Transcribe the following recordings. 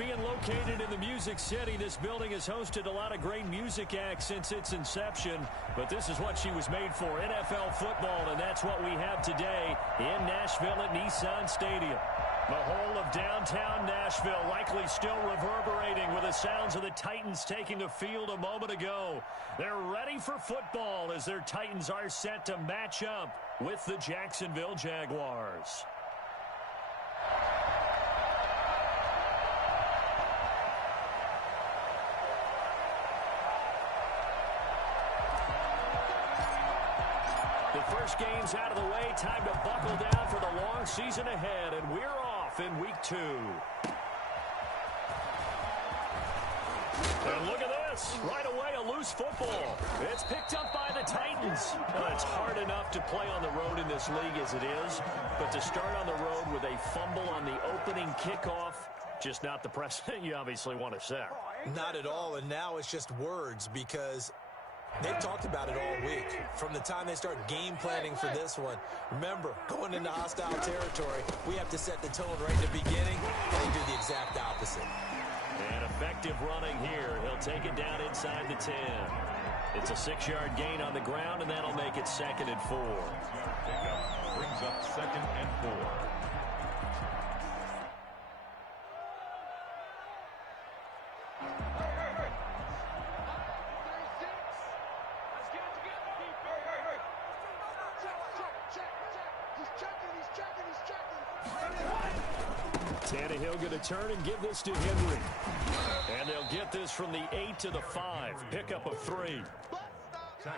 being located in the Music City, this building has hosted a lot of great music acts since its inception. But this is what she was made for, NFL football, and that's what we have today in Nashville at Nissan Stadium. The whole of downtown Nashville likely still reverberating with the sounds of the Titans taking the field a moment ago. They're ready for football as their Titans are set to match up with the Jacksonville Jaguars. The first game's out of the way. Time to buckle down for the long season ahead, and we're off in week 2. And look at this. Right away, a loose football. It's picked up by the Titans. Well, it's hard enough to play on the road in this league as it is, but to start on the road with a fumble on the opening kickoff, just not the precedent you obviously want to set. Not at all, and now it's just words because they've talked about it all week. From the time they start game planning for this one. Remember, going into hostile territory, we have to set the tone right in the beginning. They do the exact opposite. And effective running here. He'll take it down inside the 10. It's a 6-yard gain on the ground, and that'll make it 2nd and 4. Brings up 2nd and 4. Tannehill going to turn and give this to Henry. And they'll get this from the 8 to the 5. Pickup of 3.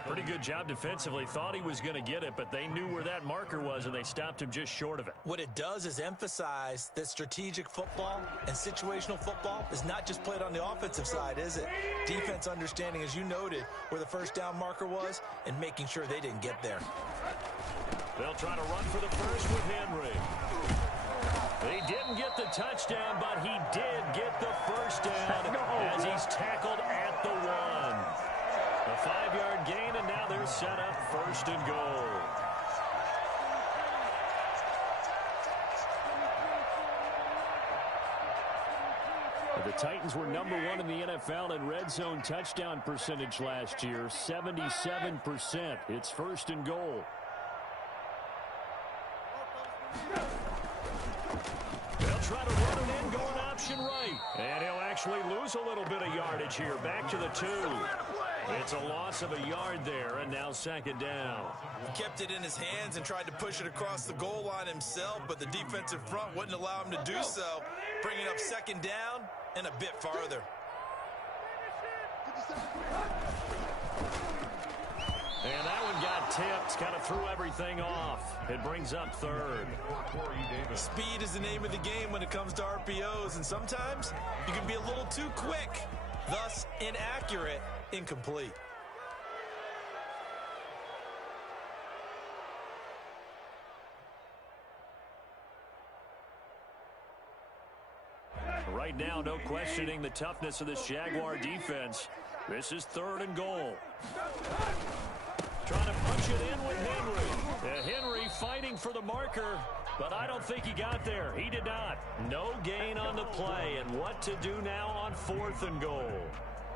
Pretty good job defensively. Thought he was going to get it, but they knew where that marker was, and they stopped him just short of it. What it does is emphasize that strategic football and situational football is not just played on the offensive side, is it? Defense understanding, as you noted, where the first down marker was and making sure they didn't get there. They'll try to run for the first with Henry. He didn't get the touchdown, but he did get the first down as he's tackled at the 1. A 5-yard gain, and now they're set up 1st and goal. The Titans were number 1 in the NFL in red zone touchdown percentage last year, 77%. It's 1st and goal. Try to run it in, going option right. And he'll actually lose a little bit of yardage here. Back to the 2. It's a loss of a yard there, and now 2nd down. He kept it in his hands and tried to push it across the goal line himself, but the defensive front wouldn't allow him to do so, bringing up 2nd down and a bit farther. And that one got tipped, kind of threw everything off. It brings up 3rd. Speed is the name of the game when it comes to RPOs, and sometimes you can be a little too quick, thus inaccurate, incomplete. Right now, no questioning the toughness of this Jaguar defense. This is 3rd and goal. Trying to punch it in with Henry. Henry fighting for the marker, but I don't think he got there. He did not. No gain on the play, and what to do now on 4th and goal.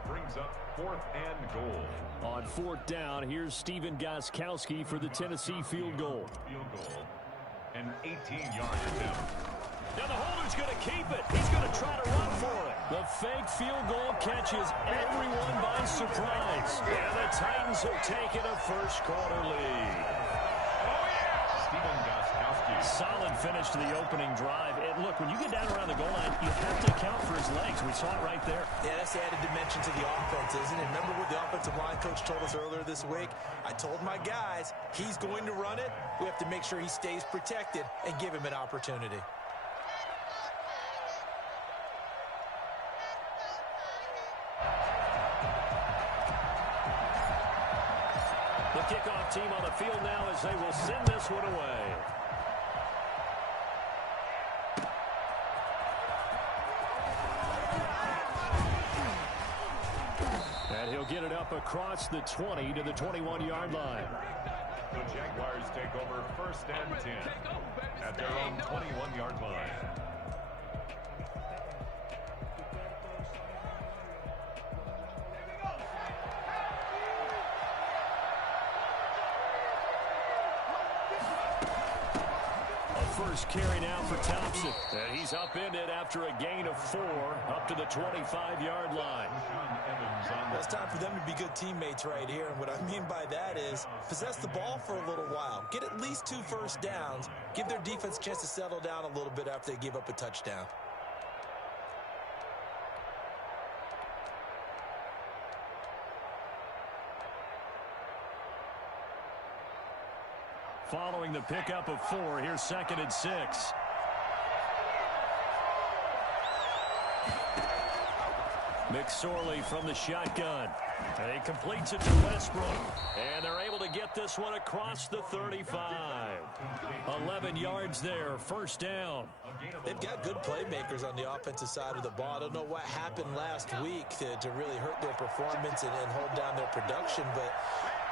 Brings up 4th and goal. On 4th down, here's Steven Gostkowski for the Tennessee field goal. Field goal. An 18-yard attempt. Now the holder's going to keep it. He's going to try to run for it. The fake field goal catches everyone by surprise. And the Titans have taken a first-quarter lead. Steven Gostkowski. Solid finish to the opening drive. And look, when you get down around the goal line, you have to account for his legs. We saw it right there. Yeah, that's the added dimension to the offense, isn't it? Remember what the offensive line coach told us earlier this week? I told my guys, he's going to run it. We have to make sure he stays protected and give him an opportunity. The kickoff team on the field now as they will send this one away. And he'll get it up across the 20 to the 21-yard line. The Jaguars take over 1st and 10 at their own 21-yard line. first carry now for Thompson. And he's upended after a gain of 4 up to the 25-yard line. Well, it's time for them to be good teammates right here. And what I mean by that is possess the ball for a little while. Get at least 2 first downs. Give their defense a chance to settle down a little bit after they give up a touchdown. Following the pickup of 4, here's 2nd and 6. McSorley from the shotgun. And he completes it to Westbrook. And they're able to get this one across the 35. 11 yards there, first down. They've got good playmakers on the offensive side of the ball. I don't know what happened last week to really hurt their performance and hold down their production, but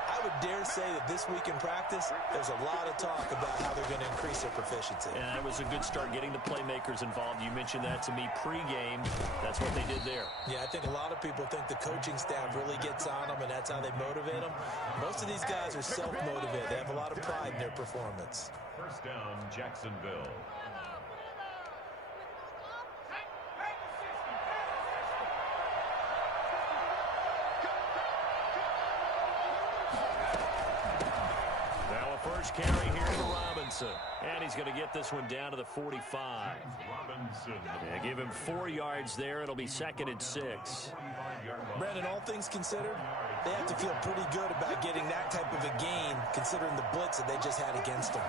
I would dare say that this week in practice, there's a lot of talk about how they're going to increase their proficiency. And that was a good start getting the playmakers involved. You mentioned that to me pregame. That's what they did there. Yeah, I think a lot of people think the coaching staff really gets on them, and that's how they motivate them. Most of these guys are self-motivated. They have a lot of pride in their performance. First down, Jacksonville. First carry here for Robinson. And he's going to get this one down to the 45. Robinson. Yeah, give him 4 yards there. It'll be 2nd and 6. Brandon, all things considered, they have to feel pretty good about getting that type of a gain considering the blitz that they just had against them.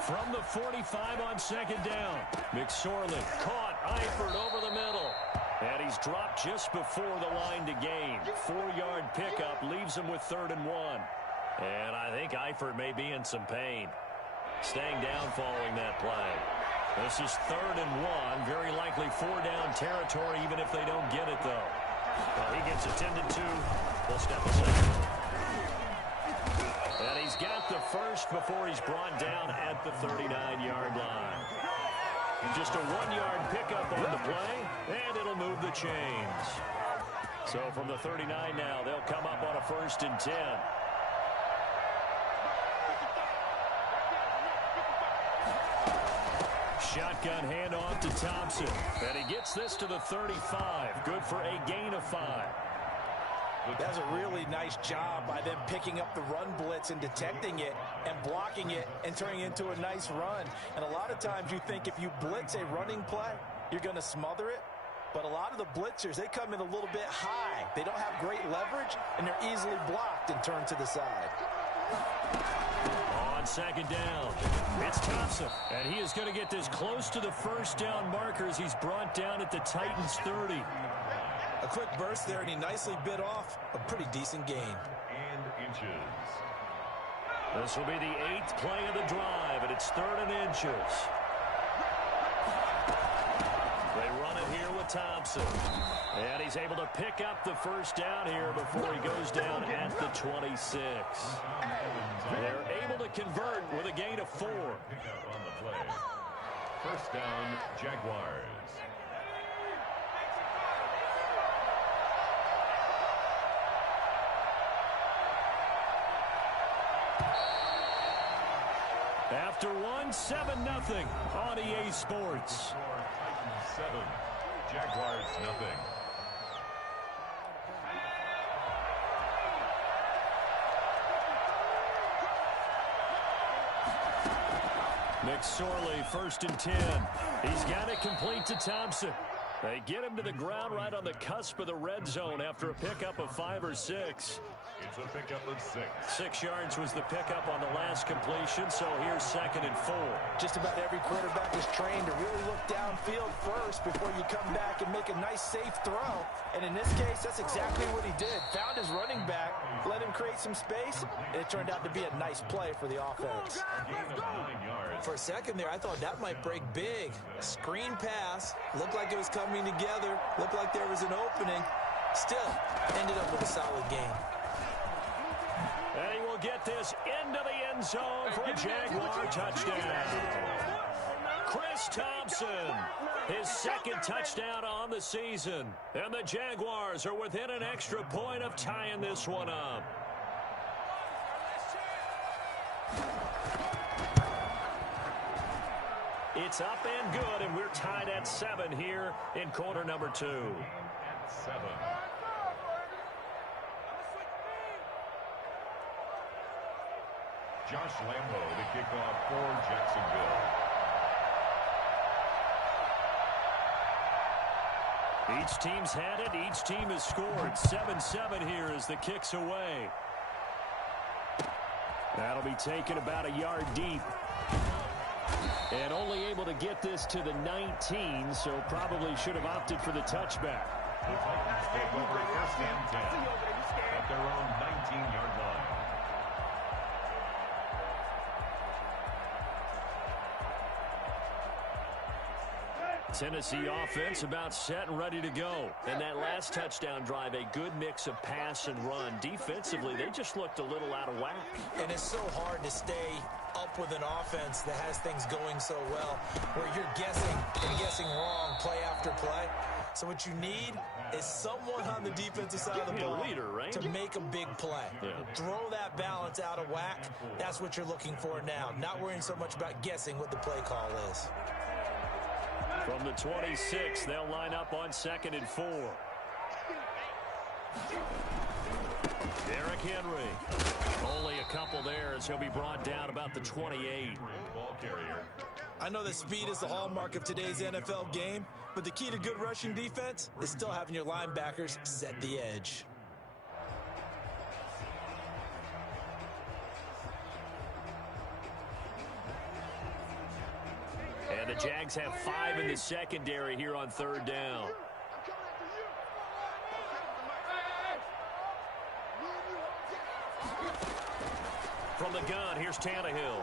From the 45 on 2nd down. McSorley caught Eifert over the middle. And he's dropped just before the line to gain. 4-yard pickup leaves him with 3rd and 1. And I think Eifert may be in some pain. Staying down following that play. This is 3rd and 1. Very likely 4-down territory even if they don't get it, though. Well, he gets attended to. We'll step aside. And he's got the first before he's brought down at the 39-yard line. Just a 1-yard pickup on the play, and it'll move the chains. So from the 39 now, they'll come up on a 1st and 10. Shotgun handoff to Thompson. And he gets this to the 35. Good for a gain of 5. That's a really nice job by them picking up the run blitz and detecting it and blocking it and turning it into a nice run. And a lot of times you think if you blitz a running play, you're going to smother it. But a lot of the blitzers, they come in a little bit high. They don't have great leverage, and they're easily blocked and turned to the side. On 2nd down, it's Thompson. And he is going to get this close to the 1st down markers. He's brought down at the Titans' 30. A quick burst there, and he nicely bit off a pretty decent gain. And inches. This will be the 8th play of the drive, and it's 3rd and inches. They run it here with Thompson. And he's able to pick up the 1st down here before he goes down at the 26. They're able to convert with a gain of 4. Pickup on the play. First down, Jaguars. After 7-0 on EA Sports. Titans 7, Jaguars nothing. McSorley, 1st and 10. He's got it complete to Thompson. They get him to the ground right on the cusp of the red zone after a pickup of 5 or 6. It's a pickup of 6. 6 yards was the pickup on the last completion, so here's 2nd and 4. Just about every quarterback is trained to really look downfield first before you come back and make a nice, safe throw. And in this case, that's exactly what he did. Found his running back, let him create some space, and it turned out to be a nice play for the offense. Gain of 9 yards. For a second there, I thought that might break big. Screen pass. Looked like it was coming together. Looked like there was an opening. Still, ended up with a solid game. And he will get this into the end zone for a Jaguar touchdown. Chris Thompson, his 2nd touchdown on the season. And the Jaguars are within an extra point of tying this one up. It's up and good, and we're tied at 7 here in quarter number 2. At 7. Josh Lambo to kick off for Jacksonville. Each team's had it. Each team has scored. 7-7 here as the kick's away. That'll be taken about a yard deep. And only able to get this to the 19, so probably should have opted for the touchback. The Titans take over first and 10 at their own 19-yard line. Tennessee offense about set and ready to go. And that last touchdown drive, a good mix of pass and run. Defensively, they just looked a little out of whack. And it's so hard to stay up with an offense that has things going so well, where you're guessing and guessing wrong play after play. So what you need is someone on the defensive side of the ball to make a big play. Yeah. Throw that balance out of whack. That's what you're looking for now. Not worrying so much about guessing what the play call is. From the 26, they'll line up on 2nd and 4. Derrick Henry. Only a couple there as he'll be brought down about the 28. Ball carrier. I know that speed is the hallmark of today's NFL game, but the key to good rushing defense is still having your linebackers set the edge. And the Jags have 5 in the secondary here on 3rd down. From the gun, here's Tannehill.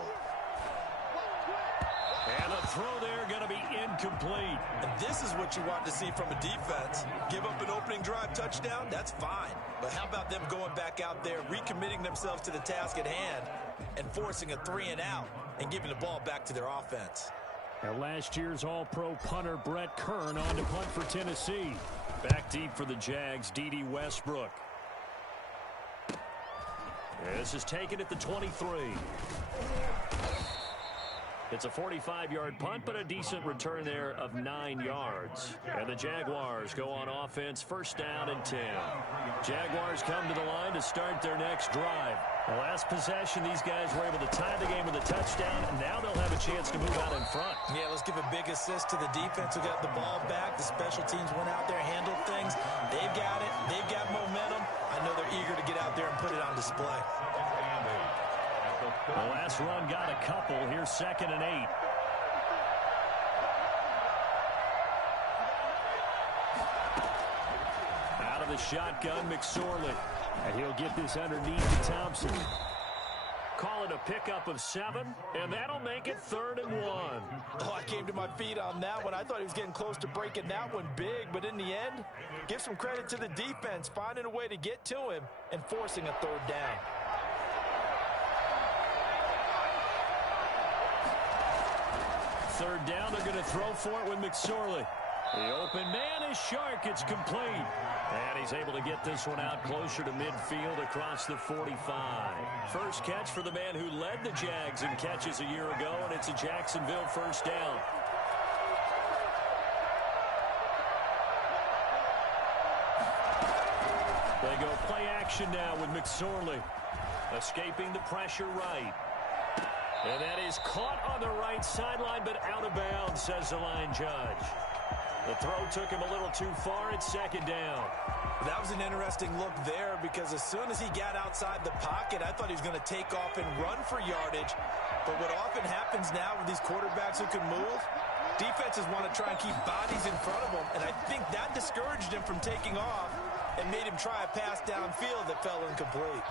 And the throw there going to be incomplete. And this is what you want to see from a defense. Give up an opening drive touchdown, that's fine. But how about them going back out there, recommitting themselves to the task at hand, and forcing a 3-and-out and giving the ball back to their offense. Now last year's All-Pro punter Brett Kern on to punt for Tennessee. Back deep for the Jags, D.D. Westbrook. This is taken at the 23. It's a 45-yard punt, but a decent return there of 9 yards. And the Jaguars go on offense, 1st down and 10. Jaguars come to the line to start their next drive. The last possession, these guys were able to tie the game with a touchdown, and now they'll have a chance to move out in front. Yeah, let's give a big assist to the defense who got the ball back. The special teams went out there, handled things. They've got it. They've got momentum. I know they're eager to get out there and put it on display. The last run got a couple. Here's 2nd and 8. Out of the shotgun, McSorley. And he'll get this underneath to Thompson. Call it a pickup of 7, and that'll make it 3rd and 1. Oh, I came to my feet on that one. I thought he was getting close to breaking that one big, but in the end, give some credit to the defense, finding a way to get to him and forcing a 3rd down. Third down, they're going to throw for it with McSorley. The open man is Shark. It's complete. And he's able to get this one out closer to midfield across the 45. First catch for the man who led the Jags in catches a year ago, and it's a Jacksonville 1st down. They go play action now with McSorley. Escaping the pressure right. And that is caught on the right sideline, but out of bounds, says the line judge. The throw took him a little too far. It's 2nd down. That was an interesting look there because as soon as he got outside the pocket, I thought he was going to take off and run for yardage. But what often happens now with these quarterbacks who can move, defenses want to try and keep bodies in front of them. And I think that discouraged him from taking off and made him try a pass downfield that fell incomplete.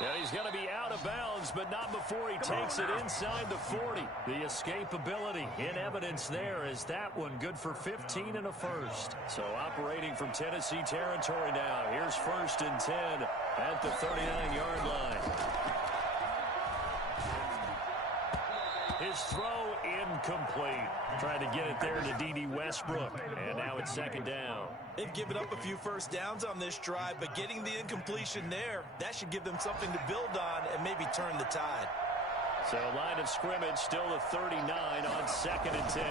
And he's going to be out of bounds, but not before he takes it inside the 40. The escapability in evidence there is that one good for 15 and a first. So operating from Tennessee territory now. Here's 1st and 10 at the 39-yard line. His throw incomplete. Trying to get it there to D.D. Westbrook. And now it's 2nd down. They've given up a few first downs on this drive, but getting the incompletion there, that should give them something to build on and maybe turn the tide. So line of scrimmage still at 39 on 2nd and 10.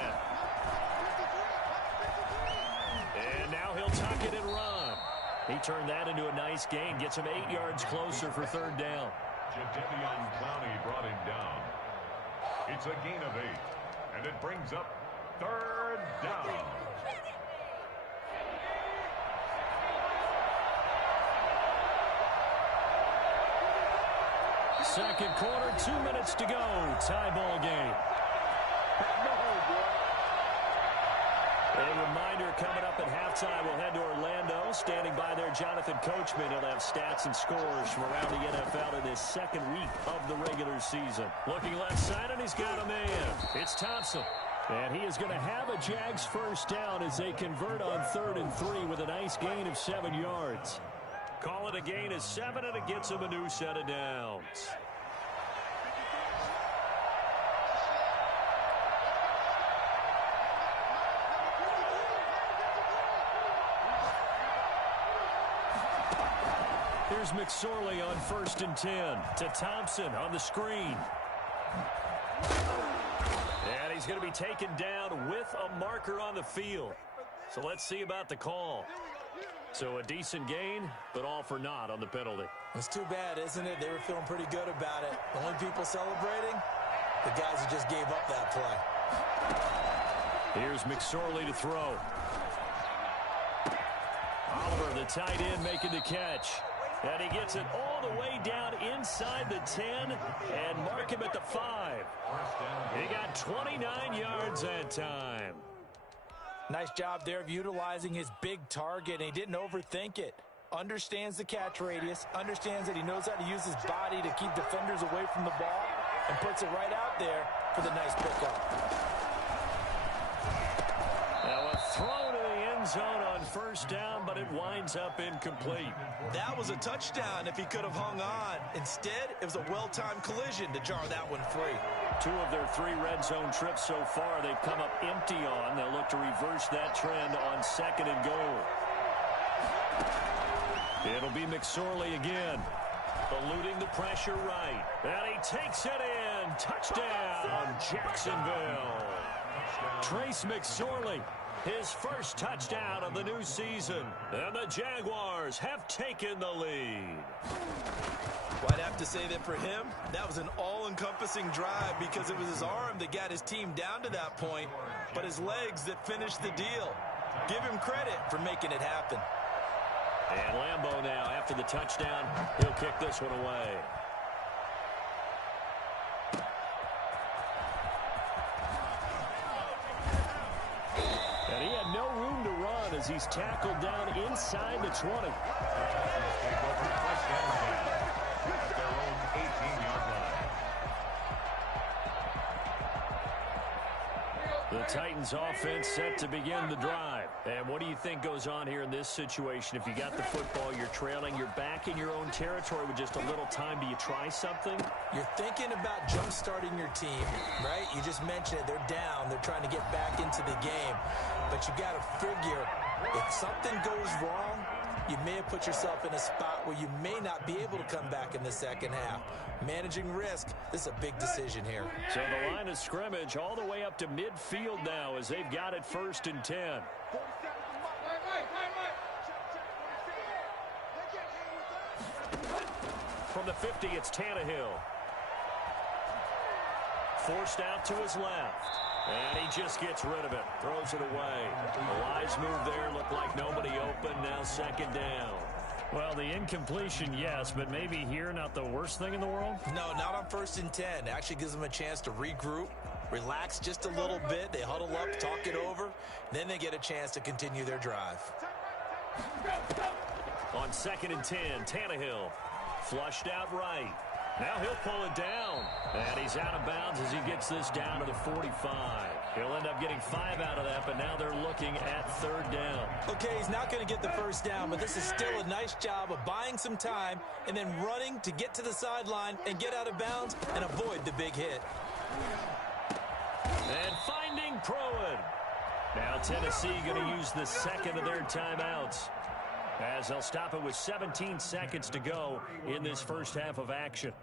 And now he'll tuck it and run. He turned that into a nice gain. Gets him 8 yards closer for 3rd down. Jadeveon Clowney brought him down. It's a gain of 8. And it brings up 3rd down. Second quarter, 2 minutes to go. Tie ball game. A reminder coming up at halftime. We'll head to Orlando. Standing by there, Jonathan Coachman. He'll have stats and scores from around the NFL in this 2nd week of the regular season. Looking left side, and he's got a man. It's Thompson. And he is going to have a Jags first down as they convert on 3rd and 3 with a nice gain of 7 yards. Call it a gain of 7, and it gets him a new set of downs. Here's McSorley on 1st and 10 to Thompson on the screen. And he's going to be taken down with a marker on the field. So let's see about the call. So a decent gain, but all for naught on the penalty. It's too bad, isn't it? They were feeling pretty good about it. The only people celebrating, the guys who just gave up that play. Here's McSorley to throw. Oliver, the tight end, making the catch. And he gets it all the way down inside the 10 and mark him at the 5. He got 29 yards that time. Nice job there of utilizing his big target, and he didn't overthink it. Understands the catch radius, understands that he knows how to use his body to keep defenders away from the ball, and puts it right out there for the nice pickup. Now a throw to the end zone on 1st down, but it winds up incomplete. That was a touchdown if he could have hung on. Instead, it was a well-timed collision to jar that one free. 2 of their 3 red zone trips so far they've come up empty on. They'll look to reverse that trend on 2nd and goal. It'll be McSorley again, eluding the pressure right. And he takes it in. Touchdown, Jacksonville. Trace McSorley, his first touchdown of the new season. And the Jaguars have taken the lead. Well, I'd have to say that for him, that was an all-encompassing drive because it was his arm that got his team down to that point, but his legs that finished the deal. Give him credit for making it happen. And Lambeau now, after the touchdown, he'll kick this one away. And he had no room to run as he's tackled down inside the 20. The Titans offense set to begin the drive. And what do you think goes on here in this situation? If you got the football, you're trailing, you're back in your own territory with just a little time. Do you try something? You're thinking about jump-starting your team, right? You just mentioned it. They're down. They're trying to get back into the game. But you got to figure if something goes wrong, you may have put yourself in a spot where you may not be able to come back in the second half. Managing risk, this is a big decision here. So the line of scrimmage all the way up to midfield now as they've got it 1st and 10. From the 50, it's Tannehill. Forced out to his left. And he just gets rid of it. Throws it away. A wise move there. Looked like nobody open. Now 2nd down. Well, the incompletion, yes, but maybe here not the worst thing in the world? No, not on 1st and 10. It actually gives them a chance to regroup, relax just a little bit. They huddle up, talk it over. Then they get a chance to continue their drive. On 2nd and 10, Tannehill flushed out right. Now he'll pull it down. And he's out of bounds as he gets this down to the 45. He'll end up getting 5 out of that, but now they're looking at 3rd down. Okay, he's not going to get the first down, but this is still a nice job of buying some time and then running to get to the sideline and get out of bounds and avoid the big hit. And finding Proen. Now Tennessee going to use the 2nd of their timeouts as they'll stop it with 17 seconds to go in this first half of action.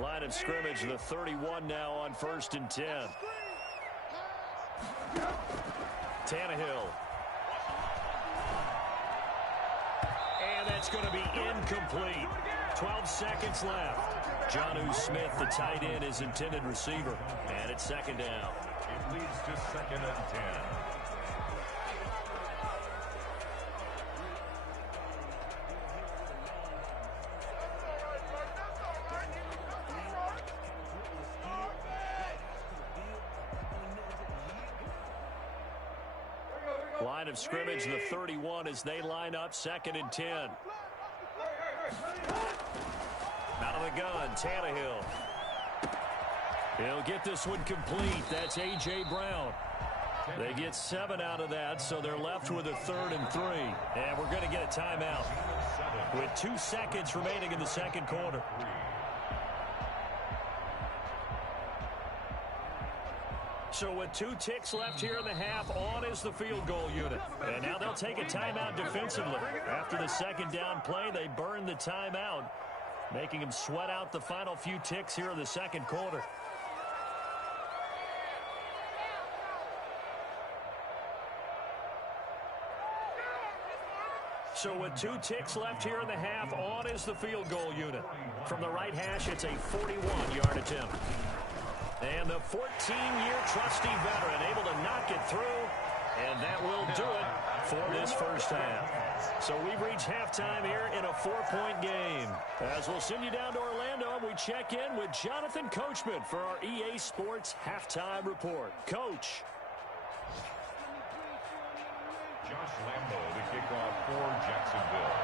Line of scrimmage, the 31 now on 1st and 10. Tannehill. And that's going to be incomplete. 12 seconds left. Jonnu Smith, the tight end, is intended receiver. And it's 2nd down. It leads to 2nd and 10. Line of scrimmage, the 31 as they line up 2nd and 10. Out of the gun, Tannehill. He'll get this one complete. That's A.J. Brown. They get 7 out of that, so they're left with a 3rd and 3. And we're going to get a timeout with 2 seconds remaining in the 2nd quarter. So with 2 ticks left here in the half, on is the field goal unit. And now they'll take a timeout defensively. After the 2nd down play, they burn the timeout, making them sweat out the final few ticks here in the 2nd quarter. So with 2 ticks left here in the half, on is the field goal unit. From the right hash, it's a 41-yard attempt. And the 14-year trusty veteran able to knock it through, and that will do it for this first half. So we've reached halftime here in a 4-point game. As we'll send you down to Orlando, we check in with Jonathan Coachman for our EA Sports Halftime Report. Coach. Josh Lambo to kick off for Jacksonville.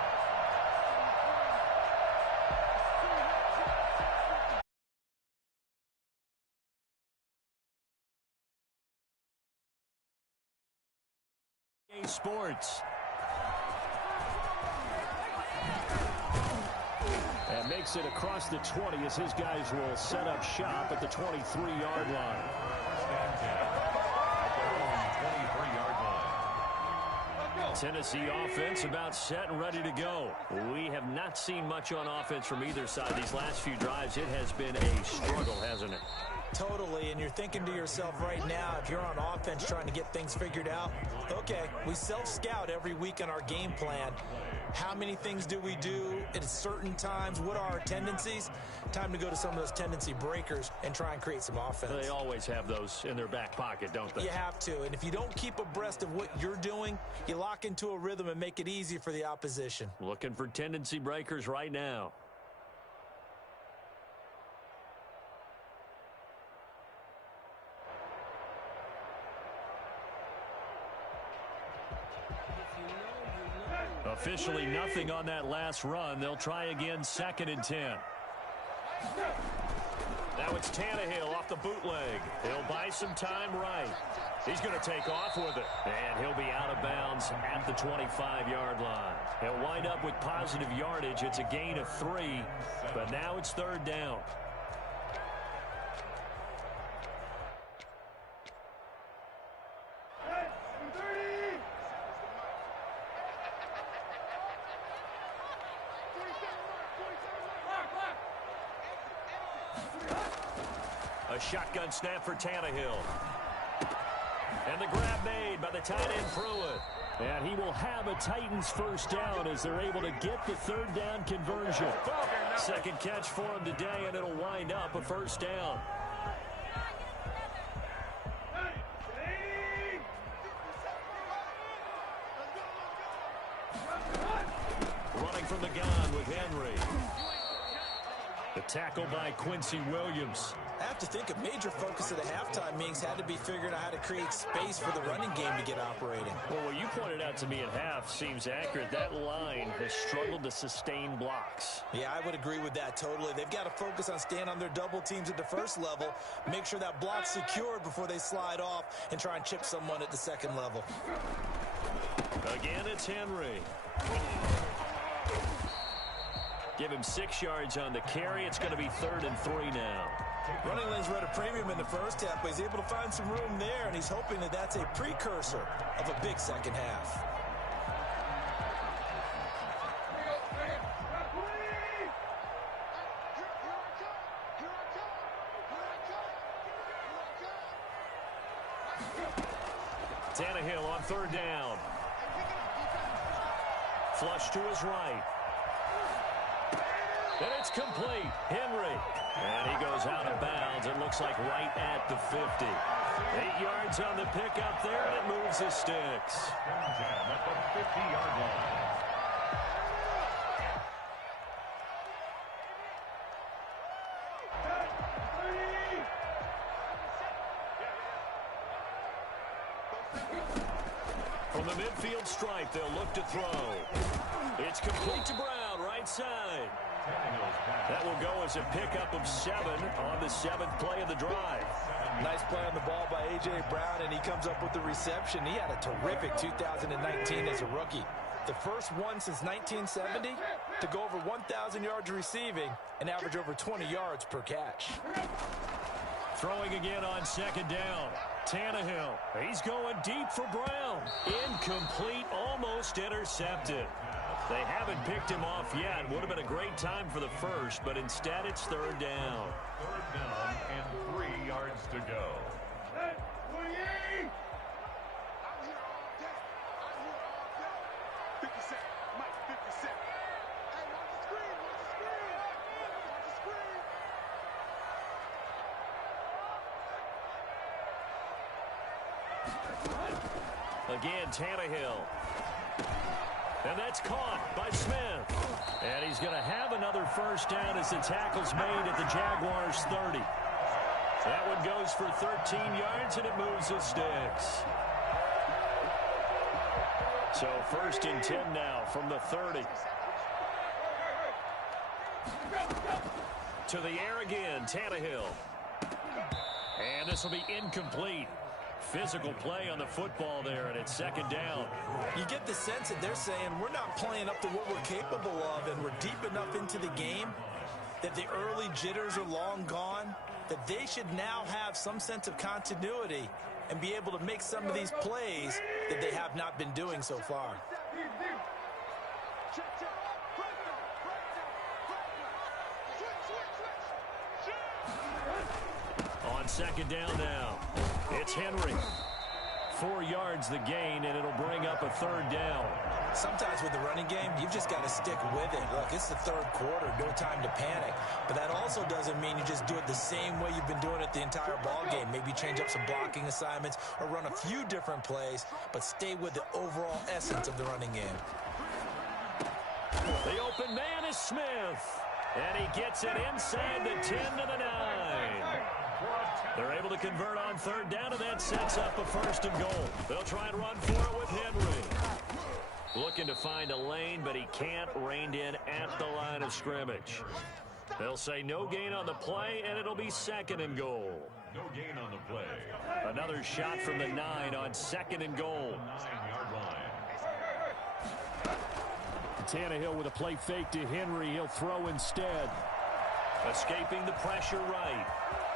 Sports. And makes it across the 20 as his guys will set up shop at the 23-yard line. Tennessee offense about set and ready to go. We have not seen much on offense from either side. These last few drives, it has been a struggle, hasn't it? Totally, and you're thinking to yourself right now, if you're on offense trying to get things figured out, okay, we self-scout every week on our game plan. How many things do we do at certain times? What are our tendencies? Time to go to some of those tendency breakers and try and create some offense. They always have those in their back pocket, don't they? You have to, and if you don't keep abreast of what you're doing, you lock into a rhythm and make it easy for the opposition. Looking for tendency breakers right now. Officially nothing on that last run. They'll try again 2nd and 10. Now it's Tannehill off the bootleg. He'll buy some time right. He's going to take off with it. And he'll be out of bounds at the 25-yard line. He'll wind up with positive yardage. It's a gain of 3, but now it's 3rd down. A shotgun snap for Tannehill. And the grab made by the tight end Pruitt. And he will have a Titans first down as they're able to get the 3rd down conversion. 2nd catch for him today, and it'll wind up a first down. Running from the gun with Henry. The tackle by Quincy Williams. I have to think a major focus of the halftime meetings had to be figuring out how to create space for the running game to get operating. Well, what you pointed out to me at half seems accurate. That line has struggled to sustain blocks. Yeah, I would agree with that totally. They've got to focus on staying on their double teams at the first level, make sure that block's secured before they slide off and try and chip someone at the 2nd level. Again, it's Henry. Give him 6 yards on the carry. It's going to be 3rd and 3 now. Running lanes were at a premium in the first half, but he's able to find some room there, and he's hoping that that's a precursor of a big 2nd half. Tannehill on third down. Flush to his right. And it's complete. Henry. And he goes out of bounds. It looks like right at the 50. 8 yards on the pickup there, and it moves the sticks. At the 50-yard line. From the midfield stripe, they'll look to throw. It's complete to Brown, right side. That will go as a pickup of 7 on the 7th play of the drive. Nice play on the ball by A.J. Brown, and he comes up with the reception. He had a terrific 2019 as a rookie. The first one since 1970 to go over 1,000 yards receiving and average over 20 yards per catch. Throwing again on second down. Tannehill. He's going deep for Brown. Incomplete, almost intercepted. They haven't picked him off yet. Would have been a great time for the first, but instead it's third down. Third down and 3 yards to go. Again, Tannehill. And that's caught by Smith. And he's going to have another first down as the tackle's made at the Jaguars' 30. That one goes for 13 yards, and it moves the sticks. So first and 10 now from the 30. To the air again, Tannehill. And this will be incomplete. Physical play on the football there, and it's second down. You get the sense that they're saying we're not playing up to what we're capable of, and we're deep enough into the game that the early jitters are long gone, that they should now have some sense of continuity and be able to make some of these plays that they have not been doing so far. On second down now, it's Henry. 4 yards the gain, and it'll bring up a third down. Sometimes with the running game, you've just got to stick with it. Look, it's the third quarter, no time to panic. But that also doesn't mean you just do it the same way you've been doing it the entire ball game. Maybe change up some blocking assignments or run a few different plays, but stay with the overall essence of the running game. The open man is Smith, and he gets it inside the 10 to the 9. They're able to convert on third down, and that sets up a first and goal. They'll try and run for it with Henry. Looking to find a lane, but he can't, reined in at the line of scrimmage. They'll say no gain on the play, and it'll be second and goal. No gain on the play. Another shot from the 9 on second and goal. 9-yard line. Tannehill with a play fake to Henry. He'll throw instead. Escaping the pressure right.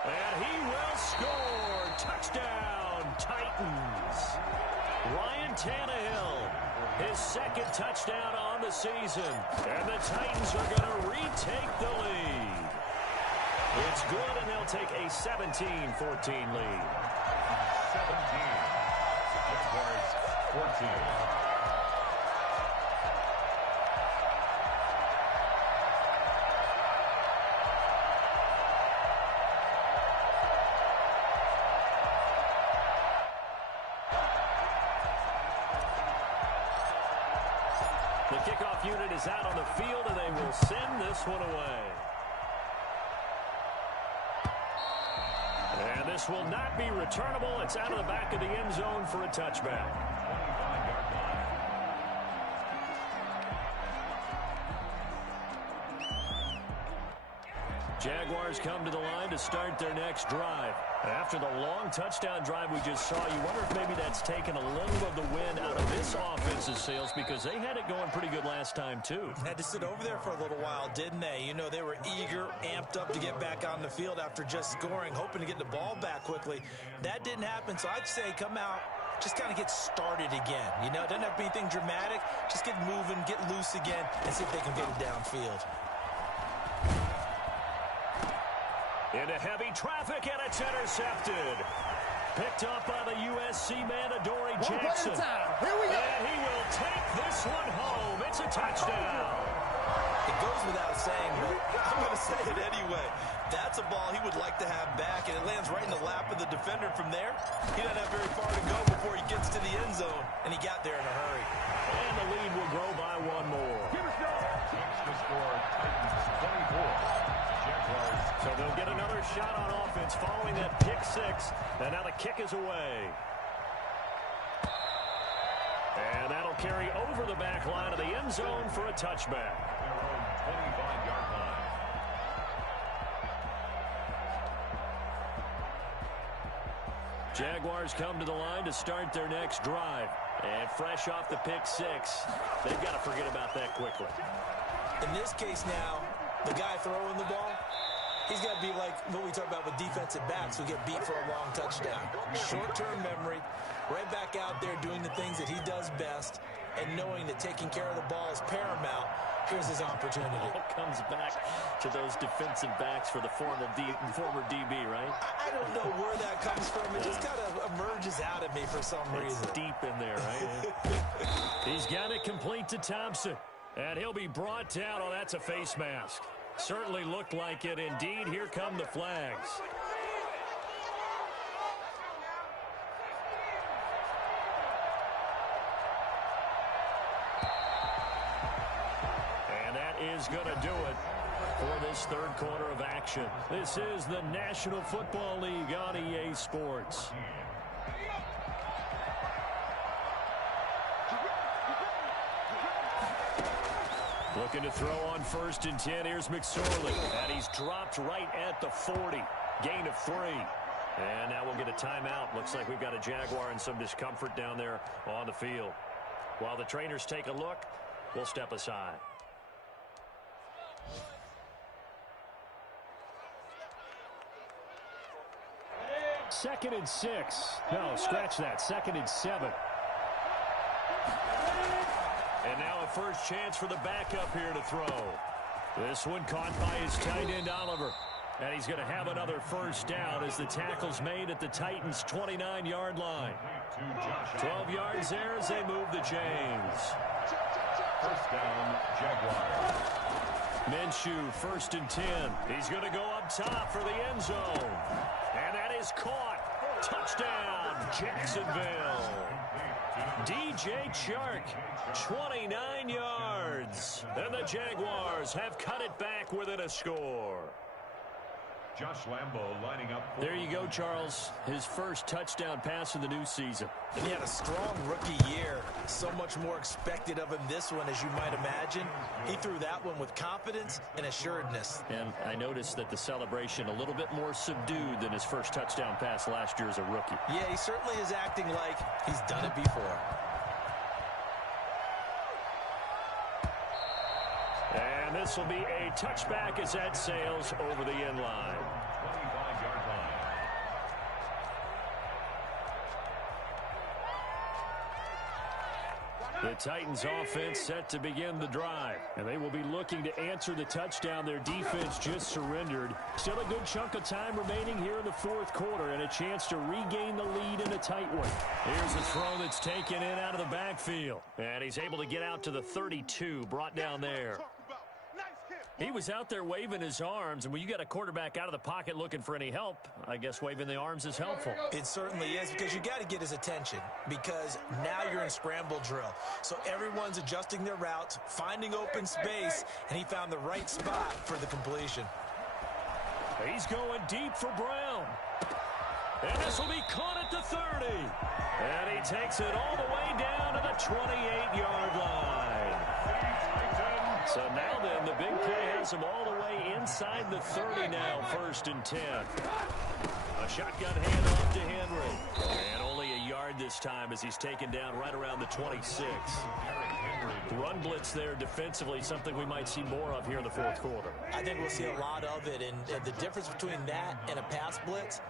And he will score. Touchdown, Titans. Ryan Tannehill, his second touchdown on the season. And the Titans are going to retake the lead. It's good, and they'll take a 17-14 lead. 17. Jaguars 14. The kickoff unit is out on the field, and they will send this one away. And this will not be returnable. It's out of the back of the end zone for a touchback. 25-yard line. Jaguars come to the line to start their next drive. After the long touchdown drive we just saw, you wonder if maybe that's taken a little of the wind out of this offense's sails, because they had it going pretty good last time, too. Had to sit over there for a little while, didn't they? You know, they were eager, amped up to get back on the field after just scoring, hoping to get the ball back quickly. That didn't happen, so I'd say come out, just kind of get started again. You know, it doesn't have to be anything dramatic. Just get moving, get loose again, and see if they can get it downfield. Into heavy traffic, and it's intercepted. Picked up by the USC man, Adoree Jackson. Here we go. And he will take this one home. It's a touchdown. It goes without saying, but I'm going to say it anyway. That's a ball he would like to have back, and it lands right in the lap of the defender from there. He doesn't have very far to go before he gets to the end zone, and he got there in a hurry. And the lead will grow by one more. Takes the score, Titans 24. Jaguars. So they'll get another shot on offense following that pick six. And now the kick is away. And that'll carry over the back line of the end zone for a touchback. Their own 25-yard line. Jaguars come to the line to start their next drive. And fresh off the pick six, they've got to forget about that quickly. In this case now, the guy throwing the ball, he's got to be like what we talk about with defensive backs who get beat for a long touchdown. Short-term memory, right back out there doing the things that he does best, and knowing that taking care of the ball is paramount. Here's his opportunity. All comes back to those defensive backs for the former DB, right? I don't know where that comes from. It just kind of emerges out of me for some reason. It's deep in there, right? He's got it complete to Thompson. And he'll be brought down. Oh, that's a face mask. Certainly looked like it. Indeed, here come the flags. And that is going to do it for this third quarter of action. This is the National Football League on EA Sports. Looking to throw on 1st and 10. Here's McSorley. And he's dropped right at the 40. Gain of 3. And now we'll get a timeout. Looks like we've got a Jaguar in some discomfort down there on the field. While the trainers take a look, we'll step aside. Second and 6. No, scratch that. 2nd and 7. And now a first chance for the backup here to throw. This one caught by his tight end, Oliver. And he's going to have another first down as the tackle's made at the Titans' 29-yard line. 12 yards there as they move the chains. First down, Jaguars. Minshew, 1st and 10. He's going to go up top for the end zone. And that is caught. Touchdown, Jacksonville. DJ Chark, 29 yards. And the Jaguars have cut it back within a score. Josh Lambo lining up. There you go, Charles. His first touchdown pass of the new season. And he had a strong rookie year. So much more expected of him this one, as you might imagine. He threw that one with confidence and assuredness. And I noticed that the celebration a little bit more subdued than his first touchdown pass last year as a rookie. Yeah, he certainly is acting like he's done it before. And this will be a touchback as that sails over the end line. 25-yard line. The Titans offense set to begin the drive. And they will be looking to answer the touchdown their defense just surrendered. Still a good chunk of time remaining here in the fourth quarter and a chance to regain the lead in a tight one. Here's a throw that's taken in out of the backfield. And he's able to get out to the 32, brought down there. He was out there waving his arms, and when you got a quarterback out of the pocket looking for any help, I guess waving the arms is helpful. It certainly is, because you got to get his attention, because now you're in scramble drill. So everyone's adjusting their routes, finding open space, and he found the right spot for the completion. He's going deep for Brown. And this will be caught at the 30. And he takes it all the way down to the 28-yard line. So now then, the big play has him all the way inside the 30 now, 1st and 10. A shotgun handoff to Henry. And only a yard this time as he's taken down right around the 26. Run blitz there defensively, something we might see more of here in the fourth quarter. I think we'll see a lot of it, and the difference between that and a pass blitz,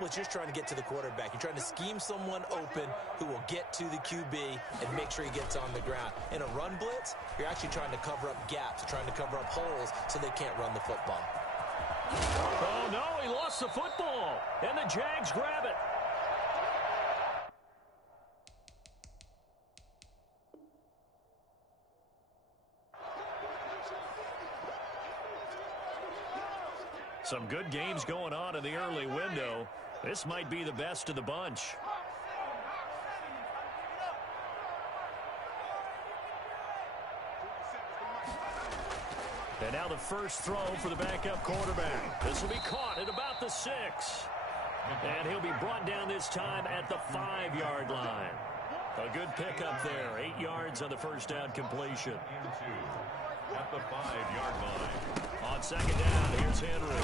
you're just trying to get to the quarterback. You're trying to scheme someone open who will get to the QB and make sure he gets on the ground. In a run blitz, you're actually trying to cover up gaps, trying to cover up holes so they can't run the football. Oh, no, he lost the football. And the Jags grab it. Some good games going on in the early window. This might be the best of the bunch. And now the first throw for the backup quarterback. This will be caught at about the 6. And he'll be brought down this time at the 5-yard line. A good pickup there. 8 yards on the first down completion. At the 5-yard line. On second down, here's Henry.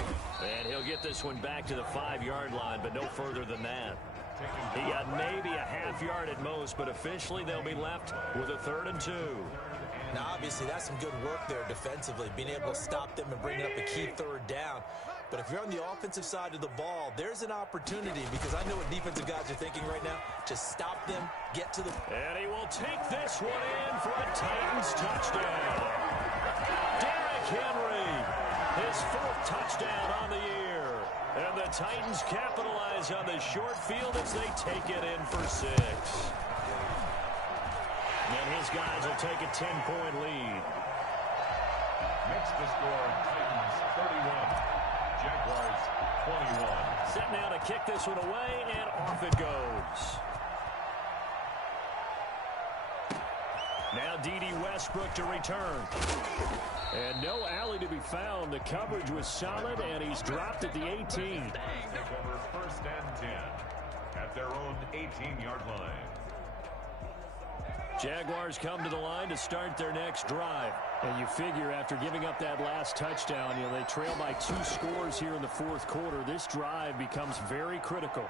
And he'll get this one back to the 5-yard line, but no further than that. He got maybe a half yard at most, but officially they'll be left with a 3rd and 2. Now, obviously, that's some good work there defensively, being able to stop them and bring up a key 3rd down. But if you're on the offensive side of the ball, there's an opportunity, because I know what defensive guys are thinking right now. Just stop them, get to the... And he will take this one in for a Titans touchdown. Derrick Henry, his 4th touchdown on the year. And the Titans capitalize on the short field as they take it in for 6. And his guys will take a 10-point lead. Makes the score Titans 31, Jaguars 21. Set now to kick this one away, and off it goes. Now D.D. Westbrook to return. And no alley to be found. The coverage was solid, and he's dropped at the 18. Take over 1st and 10 at their own 18-yard line. Jaguars come to the line to start their next drive. And you figure after giving up that last touchdown, they trail by 2 scores here in the 4th quarter. This drive becomes very critical.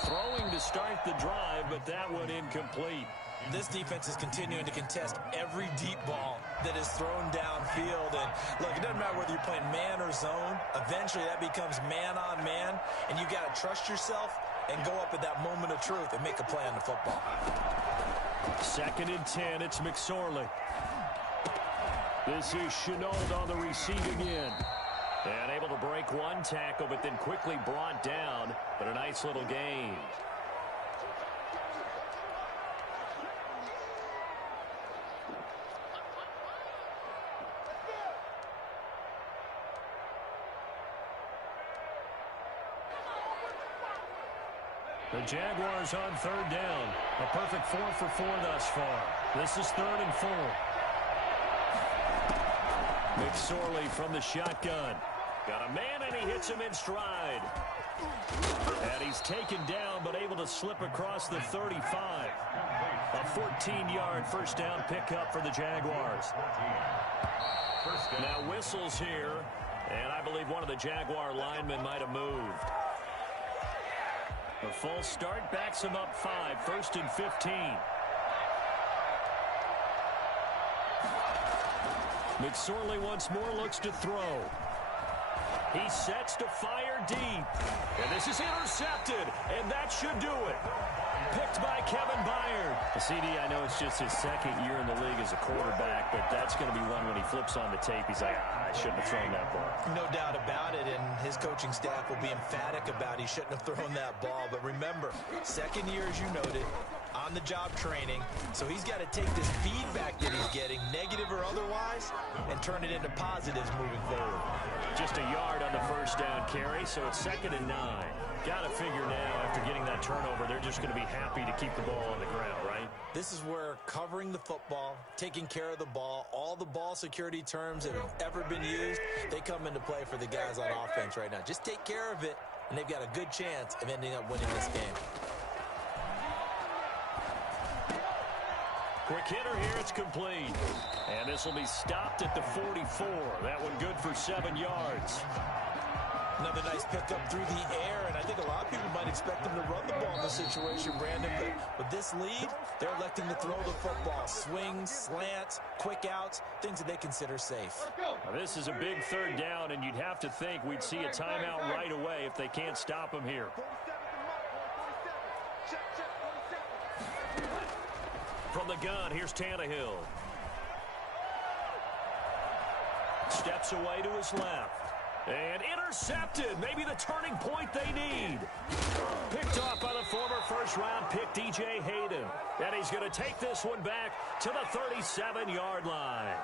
Throwing to start the drive, but that one incomplete. This defense is continuing to contest every deep ball that is thrown downfield. And look, it doesn't matter whether you're playing man or zone. Eventually that becomes man on man, and you got to trust yourself and go up at that moment of truth and make a play on the football. 2nd and 10, it's McSorley. This is Chenault on the receiving end. And able to break one tackle, but then quickly brought down. But a nice little gain. The Jaguars on 3rd down. A perfect 4 for 4 thus far. This is 3rd and 4. McSorley from the shotgun. Got a man, and he hits him in stride. And he's taken down, but able to slip across the 35. A 14-yard first down pickup for the Jaguars. Now whistles here, and I believe one of the Jaguar linemen might have moved. A false start backs him up 5, 1st and 15. McSorley once more looks to throw. He sets to fire deep. And this is intercepted, and that should do it. Picked by Kevin Byard. CD, I know it's just his 2nd year in the league as a quarterback, but that's going to be one when he flips on the tape. He's like, I shouldn't have thrown that ball. No doubt about it, and his coaching staff will be emphatic about he shouldn't have thrown that ball. But remember, 2nd year, as you noted, on-the-job training. So he's got to take this feedback that he's getting, negative or otherwise, and turn it into positives moving forward. Just a yard on the first down carry, so it's 2nd and 9. Got to figure now, after getting that turnover, they're just going to be happy to keep the ball on the ground, right? This is where covering the football, taking care of the ball, all the ball security terms that have ever been used, they come into play for the guys on offense right now. Just take care of it, and they've got a good chance of ending up winning this game. Quick hitter here, it's complete. And this will be stopped at the 44. That one good for 7 yards. Another nice pickup through the air, and I think a lot of people might expect them to run the ball in this situation, Brandon, but with this lead, they're electing to throw the football. Swings, slants, quick outs, things that they consider safe. Now, this is a big 3rd down, and you'd have to think we'd see a timeout right away if they can't stop him here. From the gun, here's Tannehill. Steps away to his left. And intercepted. Maybe the turning point they need. Picked off by the former first-round pick, DJ Hayden. And he's going to take this one back to the 37-yard line.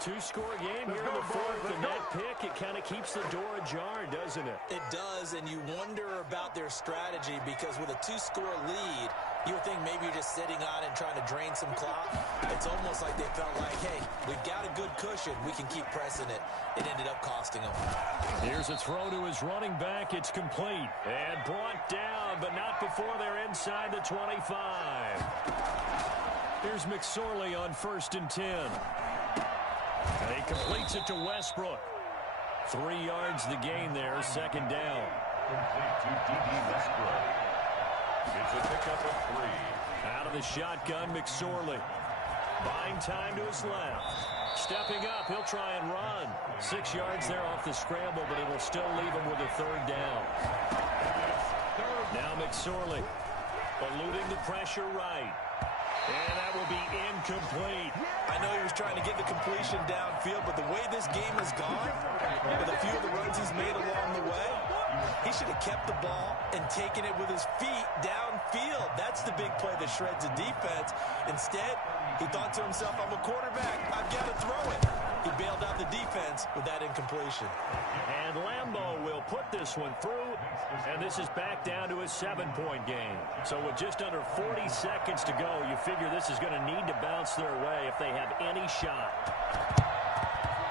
Two-score game here in the fourth, and that pick, it kind of keeps the door ajar, doesn't it? It does, and you wonder about their strategy because with a two-score lead, you would think maybe you're just sitting on it and trying to drain some clock. It's almost like they felt like, hey, we've got a good cushion. We can keep pressing it. It ended up costing them. Here's a throw to his running back. It's complete. And brought down, but not before they're inside the 25. Here's McSorley on 1st and 10. And he completes it to Westbrook. 3 yards the gain there, second down. Complete to D.D. Westbrook. It's a pickup of 3. Out of the shotgun, McSorley. Buying time to his left. Stepping up, he'll try and run. 6 yards there off the scramble, but it'll still leave him with a third down. Now McSorley eluding the pressure right. And that will be incomplete. I know he was trying to get the completion downfield, but the way this game has gone, with a few of the runs he's made along the way, he should have kept the ball and taken it with his feet downfield. That's the big play that shreds the defense. Instead, he thought to himself, I'm a quarterback, I've got to throw it. He bailed out the defense with that incompletion. And Lambeau will put this one through, and this is back down to a 7-point game. So with just under 40 seconds to go, you figure this is going to need to bounce their way if they have any shot.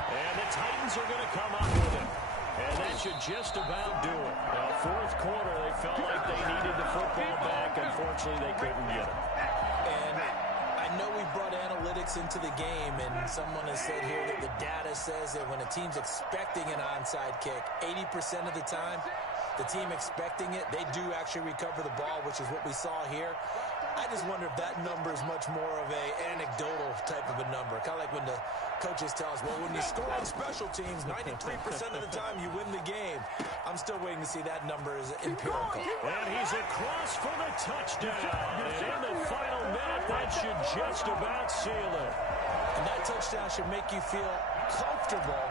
And the Titans are going to come up with it. And that should just about do it. Now, fourth quarter, they felt like they needed the football back. Unfortunately, they couldn't get it. And I know we brought analytics into the game, and someone has said here that the data says that when a team's expecting an onside kick, 80% of the time, the team expecting it, they do actually recover the ball, which is what we saw here. I just wonder if that number is much more of an anecdotal type of a number. Kind of like when the coaches tell us, well, when you score on special teams, 93% of the time you win the game. I'm still waiting to see that number is empirical. And he's across for the touchdown. And in the final minute, that should just about seal it. And that touchdown should make you feel comfortable.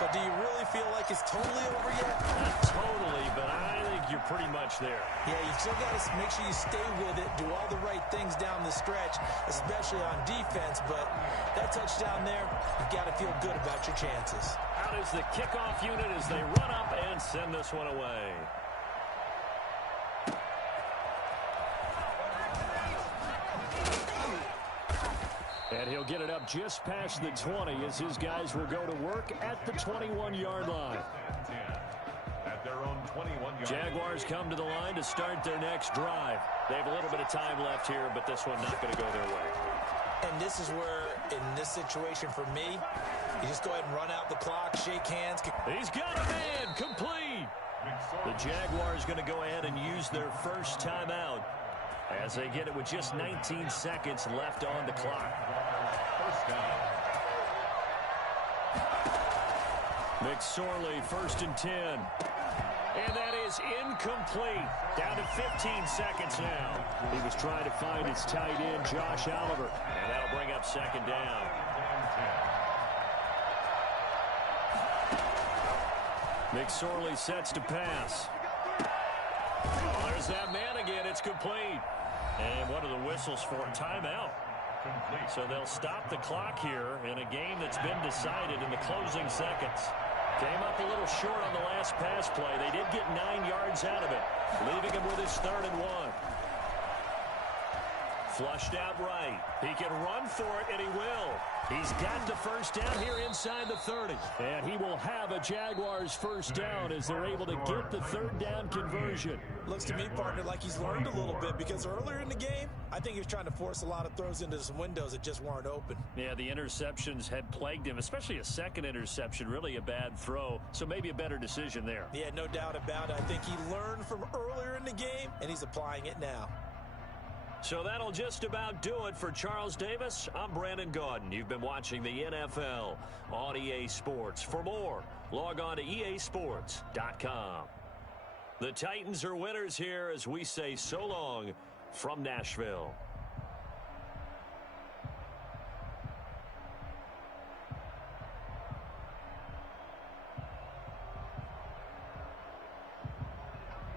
But do you really feel like it's totally over yet? Not totally, but I think you're pretty much there. Yeah, you still got to make sure you stay with it, do all the right things down the stretch, especially on defense. But that touchdown there, you've got to feel good about your chances. Out is the kickoff unit as they run up and send this one away. And he'll get it up just past the 20 as his guys will go to work at the 21-yard line. At their own 21-yard Jaguars come to the line to start their next drive. They have a little bit of time left here, but this one not going to go their way. And this is where, in this situation for me, you just go ahead and run out the clock, shake hands. He's got a man, complete. The Jaguars going to go ahead and use their first timeout as they get it with just 19 seconds left on the clock. First down. McSorley, 1st and 10. And that is incomplete. Down to 15 seconds now. He was trying to find his tight end, Josh Oliver. And that'll bring up second down. McSorley sets to pass. Oh, there's that man again. It's complete. And what are the whistles for? Timeout. So they'll stop the clock here in a game that's been decided in the closing seconds. Came up a little short on the last pass play. They did get 9 yards out of it, leaving him with his 3rd and 1. Flushed out right. He can run for it, and he will. He's got the first down here inside the 30. And he will have a Jaguars first down as they're able to get the 3rd down conversion. Looks to me, partner, like he's learned a little bit because earlier in the game, I think he was trying to force a lot of throws into some windows that just weren't open. Yeah, the interceptions had plagued him, especially a second interception, really a bad throw. So maybe a better decision there. Yeah, no doubt about it. I think he learned from earlier in the game, and he's applying it now. So that'll just about do it for Charles Davis. I'm Brandon Gaudin. You've been watching the NFL on EA Sports. For more, log on to easports.com. The Titans are winners here as we say so long from Nashville.